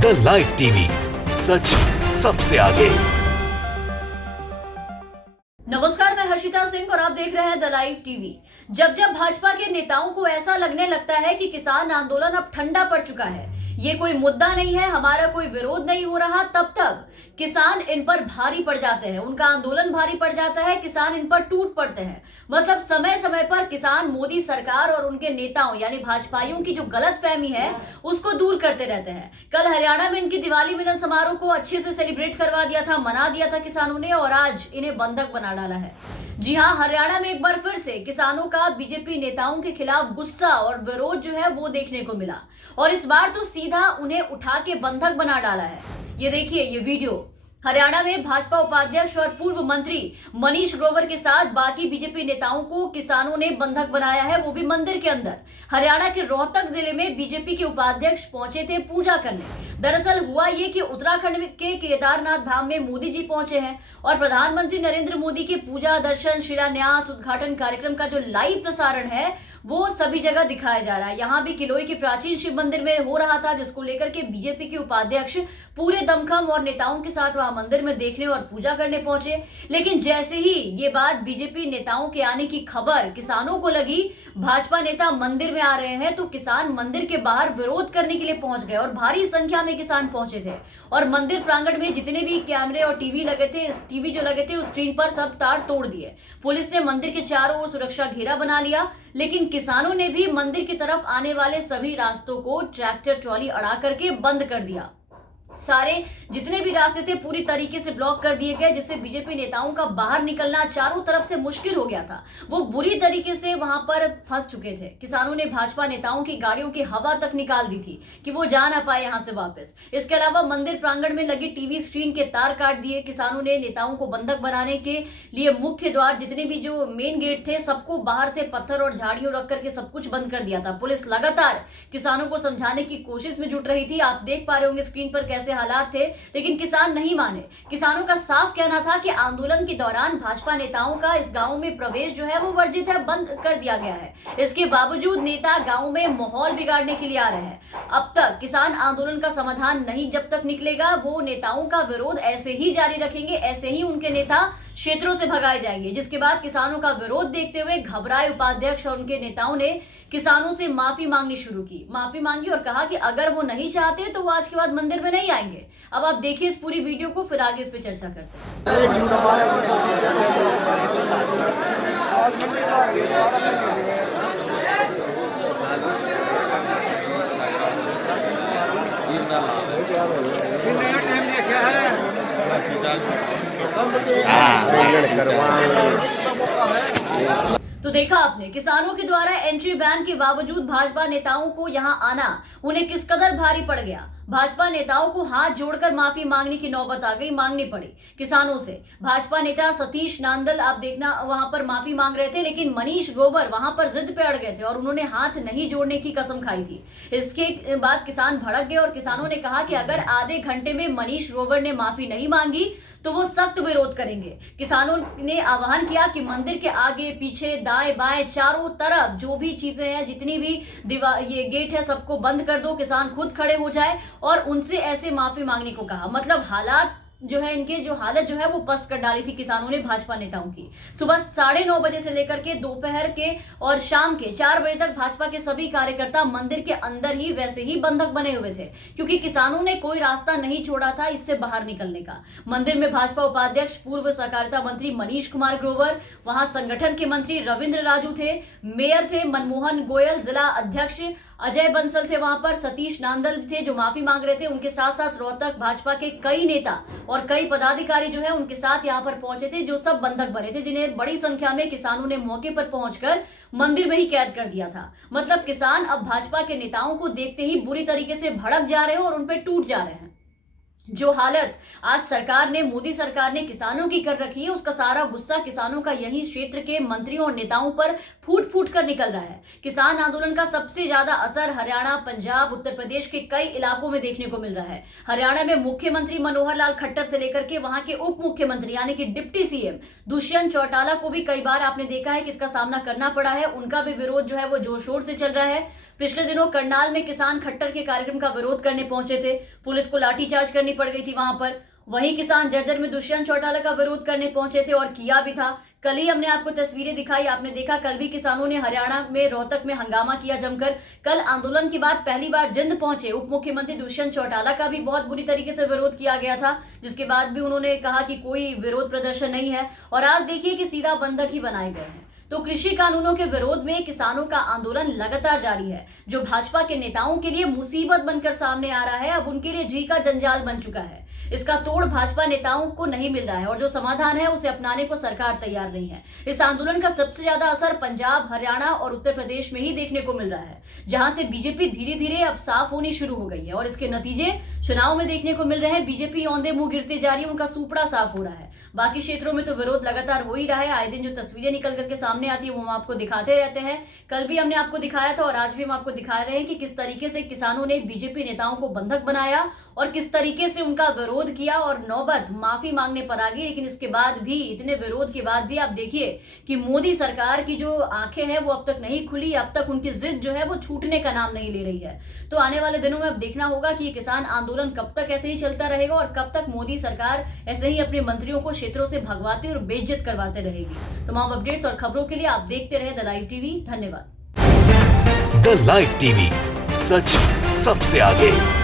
The live TV, सच सबसे आगे। नमस्कार, मैं हर्षिता सिंह और आप देख रहे हैं द लाइव टीवी। जब जब भाजपा के नेताओं को ऐसा लगने लगता है कि किसान आंदोलन अब ठंडा पड़ चुका है, ये कोई मुद्दा नहीं है, हमारा कोई विरोध नहीं हो रहा, तब तब किसान इन पर भारी पड़ जाते हैं, उनका आंदोलन भारी पड़ जाता है, किसान इन पर टूट पड़ते हैं। मतलब समय समय पर किसान मोदी सरकार और उनके नेताओं यानी भाजपाइयों की जो गलतफहमी है उसको दूर करते रहते हैं। कल हरियाणा में इनकी दिवाली मिलन समारोह को अच्छे से सेलिब्रेट करवा दिया था, मना दिया था किसानों ने, और आज इन्हें बंधक बना डाला है। जी हां, हरियाणा में एक बार फिर से किसानों का बीजेपी नेताओं के खिलाफ गुस्सा और विरोध जो है वो देखने को मिला, और इस बार तो सीधा उन्हें उठा के बंधक बना डाला है। ये देखिए ये वीडियो। हरियाणा में भाजपा उपाध्यक्ष और पूर्व मंत्री मनीष ग्रोवर के साथ बाकी बीजेपी नेताओं को किसानों ने बंधक बनाया है, वो भी मंदिर के अंदर। हरियाणा के रोहतक जिले में बीजेपी के उपाध्यक्ष पहुंचे थे पूजा करने। दरअसल हुआ ये कि उत्तराखंड के केदारनाथ धाम में मोदी जी पहुंचे हैं और प्रधानमंत्री नरेंद्र मोदी के पूजा दर्शन शिलान्यास उद्घाटन कार्यक्रम का जो लाइव प्रसारण है वो सभी जगह दिखाया जा रहा है। यहाँ भी किलोई के प्राचीन शिव मंदिर में हो रहा था, जिसको लेकर के बीजेपी के उपाध्यक्ष पूरे दमखम और नेताओं के साथ वहां मंदिर में देखने और पूजा करने पहुंचे। लेकिन जैसे ही ये बात बीजेपी नेताओं के आने की खबर किसानों को लगी, भाजपा नेता मंदिर में आ रहे हैं, तो किसान मंदिर के बाहर विरोध करने के लिए पहुंच गए और भारी संख्या में किसान पहुंचे थे। और मंदिर प्रांगण में जितने भी कैमरे और टीवी जो लगे थे उस स्क्रीन पर सब तार तोड़ दिए। पुलिस ने मंदिर के चारों ओर सुरक्षा घेरा बना लिया, लेकिन किसानों ने भी मंदिर की तरफ आने वाले सभी रास्तों को ट्रैक्टर ट्रॉली अड़ा करके बंद कर दिया। सारे जितने भी रास्ते थे पूरी तरीके से ब्लॉक कर दिए गए, जिससे बीजेपी नेताओं का बाहर निकलना चारों तरफ से मुश्किल हो गया था। वो बुरी तरीके से वहां पर फंस चुके थे। किसानों ने भाजपा नेताओं की गाड़ियों की हवा तक निकाल दी थी कि वो जा ना पाए यहां से वापस। इसके अलावा मंदिर प्रांगण में लगी टीवी स्क्रीन के तार काट दिए। किसानों ने नेताओं को बंधक बनाने के लिए मुख्य द्वार जितने भी जो मेन गेट थे सबको बाहर से पत्थर और झाड़ियों रख करके सब कुछ बंद कर दिया था। पुलिस लगातार किसानों को समझाने की कोशिश में जुट रही थी। आप देख पा रहे होंगे स्क्रीन पर कैसे हालात थे, लेकिन किसान नहीं माने। किसानों का साफ कहना था कि आंदोलन के दौरान भाजपा नेताओं का इस गांव में प्रवेश जो है वो वर्जित है, बंद कर दिया गया है। इसके बावजूद नेता गांव में माहौल बिगाड़ने के लिए आ रहे हैं। अब तक किसान आंदोलन का समाधान नहीं जब तक निकलेगा, वो नेताओं का विरोध ऐसे ही जारी रखेंगे, ऐसे ही उनके नेता क्षेत्रों से भगाए जाएंगे। जिसके बाद किसानों का विरोध देखते हुए घबराए उपाध्यक्ष और उनके नेताओं ने किसानों से माफी मांगनी शुरू की। माफी मांगी और कहा कि अगर वो नहीं चाहते तो वो आज के बाद मंदिर में नहीं आएंगे। अब आप देखिए इस पूरी वीडियो को, फिर आगे इस पे चर्चा करते हैं। तो देखा आपने किसानों के द्वारा एंट्री बैन के बावजूद भाजपा नेताओं को यहां आना उन्हें किस कदर भारी पड़ गया। भाजपा नेताओं को हाथ जोड़कर माफी मांगने की नौबत आ गई, मांगनी पड़ी किसानों से। भाजपा नेता सतीश नांदल आप देखना वहां पर माफी मांग रहे थे, लेकिन मनीष ग्रोवर वहां पर जिद पे अड़ गए थे और उन्होंने हाथ नहीं जोड़ने की कसम खाई थी। इसके बाद किसान भड़क गए और किसानों ने कहा कि अगर आधे घंटे में मनीष ग्रोवर ने माफी नहीं मांगी तो वो सख्त विरोध करेंगे। किसानों ने आह्वान किया कि मंदिर के आगे पीछे दाएं बाएं चारों तरफ जो भी चीजें हैं, जितनी भी ये गेट है सबको बंद कर दो, किसान खुद खड़े हो जाए और उनसे ऐसे माफी मांगने को कहा। मतलब हालात जो है इनके जो हालत जो है वो पस्त कर डाली थी किसानों ने भाजपा नेताओं की। सुबह 9:30 बजे से लेकर के दोपहर के और शाम के 4 बजे तक भाजपा के सभी कार्यकर्ता मंदिर के अंदर ही वैसे ही बंधक बने हुए थे, क्योंकि किसानों ने कोई रास्ता नहीं छोड़ा था इससे बाहर निकलने का। मंदिर में भाजपा उपाध्यक्ष पूर्व सहकारिता मंत्री मनीष कुमार ग्रोवर, वहां संगठन के मंत्री रविंद्र राजू थे, मेयर थे मनमोहन गोयल, जिला अध्यक्ष अजय बंसल थे, वहां पर सतीश नांदल थे जो माफी मांग रहे थे। उनके साथ साथ रोहतक भाजपा के कई नेता और कई पदाधिकारी जो है उनके साथ यहां पर पहुंचे थे, जो सब बंधक बने थे, जिन्हें बड़ी संख्या में किसानों ने मौके पर पहुंचकर मंदिर में ही कैद कर दिया था। मतलब किसान अब भाजपा के नेताओं को देखते ही बुरी तरीके से भड़क जा रहे हैं और उन पर टूट जा रहे हैं। जो हालत आज सरकार ने, मोदी सरकार ने किसानों की कर रखी है, उसका सारा गुस्सा किसानों का यही क्षेत्र के मंत्रियों और नेताओं पर फूट फूट कर निकल रहा है। किसान आंदोलन का सबसे ज्यादा असर हरियाणा, पंजाब, उत्तर प्रदेश के कई इलाकों में देखने को मिल रहा है। हरियाणा में मुख्यमंत्री मनोहर लाल खट्टर से लेकर के वहां के उप मुख्यमंत्री यानी कि डिप्टी सीएम दुष्यंत चौटाला को भी कई बार आपने देखा है कि इसका सामना करना पड़ा है। उनका भी विरोध जो है वो जोर शोर से चल रहा है। पिछले दिनों करनाल में किसान खट्टर के कार्यक्रम का विरोध करने पहुंचे थे, पुलिस को लाठीचार्ज करनी पड़ गई थी वहां पर। वहीं किसान जर्जर में दुष्यंत चौटाला का विरोध करने पहुंचे थे और किया भी था। कल ही हमने आपको तस्वीरें दिखाई, आपने देखा कल भी किसानों ने हरियाणा में रोहतक में हंगामा किया जमकर। कल आंदोलन के बाद पहली बार जिंद पहुंचे उप मुख्यमंत्री दुष्यंत चौटाला का भी बहुत बुरी तरीके से विरोध किया गया था, जिसके बाद भी उन्होंने कहा कि कोई विरोध प्रदर्शन नहीं है। और आज देखिए कि सीधा बंधक ही बनाए गए हैं। तो कृषि कानूनों के विरोध में किसानों का आंदोलन लगातार जारी है, जो भाजपा के नेताओं के लिए मुसीबत बनकर सामने आ रहा है। अब उनके लिए जी का जंजाल बन चुका है। इसका तोड़ भाजपा नेताओं को नहीं मिल रहा है और जो समाधान है उसे अपनाने को सरकार तैयार नहीं है। इस आंदोलन का सबसे ज्यादा असर पंजाब, हरियाणा और उत्तर प्रदेश में ही देखने को मिल रहा है, जहां से बीजेपी धीरे धीरे अब साफ होनी शुरू हो गई है और इसके नतीजे चुनाव में देखने को मिल रहे हैं। बीजेपी औंधे मुंह गिरते जा रही है, उनका सुपड़ा साफ हो रहा है। बाकी क्षेत्रों में तो विरोध लगातार हो ही रहा है। आए दिन जो तस्वीरें निकल करके सामने आती है वो हम आपको दिखाते रहते हैं। कल भी हमने आपको दिखाया था और आज भी हम आपको दिखा रहे हैं कि किस तरीके से किसानों ने बीजेपी नेताओं को बंधक बनाया और किस तरीके से उनका विरोध किया और नौबत माफी मांगने पर आ गई। लेकिन इसके बाद भी, इतने विरोध के बाद भी आप देखिए कि मोदी सरकार की जो आंखें हैं वो अब तक नहीं खुली, अब तक उनकी जिद जो है वो छूटने का नाम नहीं ले रही है। तो आने वाले दिनों में अब देखना होगा कि ये किसान आंदोलन कब तक ऐसे ही चलता रहेगा और कब तक मोदी सरकार ऐसे ही अपने मंत्रियों को क्षेत्रों से भगवाते और बेइज्जत करवाते रहेगी। तमाम अपडेट्स और खबरों के लिए आप देखते रहे द लाइव टीवी। धन्यवाद। द लाइव टीवी, सच सबसे आगे।